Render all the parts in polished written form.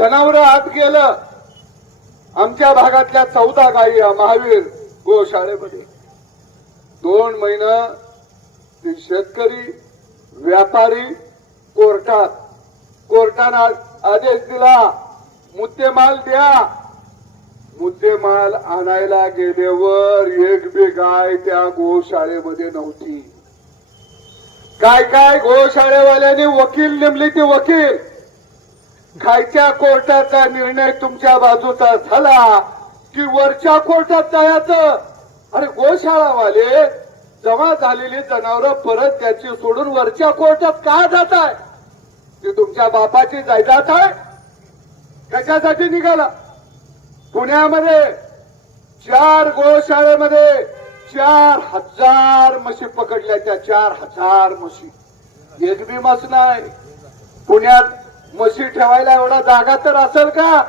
जनावर आत गेलं. आमच्या भागातल्या 14 गायी महावीर गोशाळेमध्ये 2 महिने ते शेतकरी व्यापारी कोर्टानं आदेश दिला, मुद्देमाल द्या. मुद्देमाल आणायला गेल्यावर एक बी गाय त्या गोशाळेमध्ये नव्हती. काय गोशाळेवाल्यांनी वकील नेमले. ते वकील खायच्या कोर्टाचा निर्णय तुमच्या बाजूचा झाला की वरच्या कोर्टात जायचं. अरे गोशाळावाले जमा झालेली जनावरं परत त्याची सोडून वरच्या कोर्टात का जात आहे? ती तुमच्या बापाची जायदाद आहे. कशासाठी निघाला? पुण्यामध्ये 4 गोशाळेमध्ये 4000 म्हशी पकडल्या. त्या 4000 म्हशी. एक बी म्हस नाही. पुण्यात म्हशी ठेवायला एवढा जागा तर असेल का?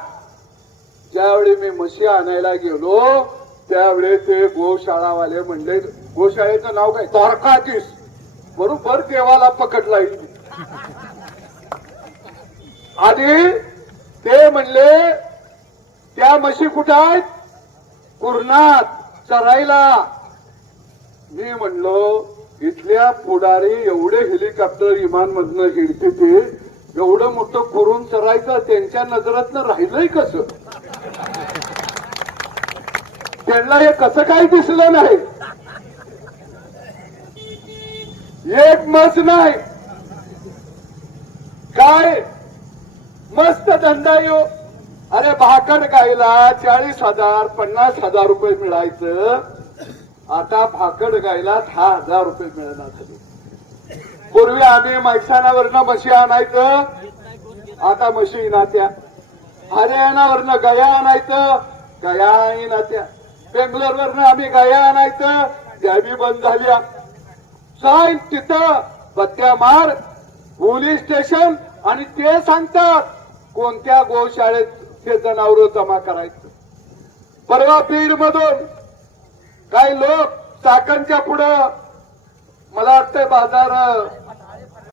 ज्यावेळी मी म्हशी आणायला गेलो त्यावेळी ते गोशाळावाले म्हणले, गोशाळेचं नाव काय? द्वारकाधीश. बरोबर देवाला पकडला. आणि ते म्हणले त्या म्हशी कुठं आहेत? कुर्णात चरायला. मी म्हणलो इथल्या पुढारी एवढे हेलिकॉप्टर विमान मधनं हिडते ते एवढं मोठं करून चरायचं त्यांच्या नजरातनं राहिलंय कसं? त्यांना हे कसं काही दिसलं नाही. एक म्हस नाही. काय मस्त धंदा येऊ. अरे भाकड गायला 40,000 50,000 रुपये मिळायचं. आता भाकड गायला 10,000 रुपये मिळणार झाले. पूर्वी आम्ही मैसाणावरनं म्हशी आणायचं. आता म्हशी नात्या. हरियाणावरनं गया आणायचं. गया नात्या. बेंगलोरवरनं आम्ही गया आणायचं. त्या बी बंद झाल्या. जाईन तिथं बत्त्या मार पोलीस स्टेशन आणि ते सांगतात कोणत्या गोशाळेत ते जनावर जमा करायचं. परवा बीड मधून काही लोक चाकणच्या पुढं मला वाटतंय बाजार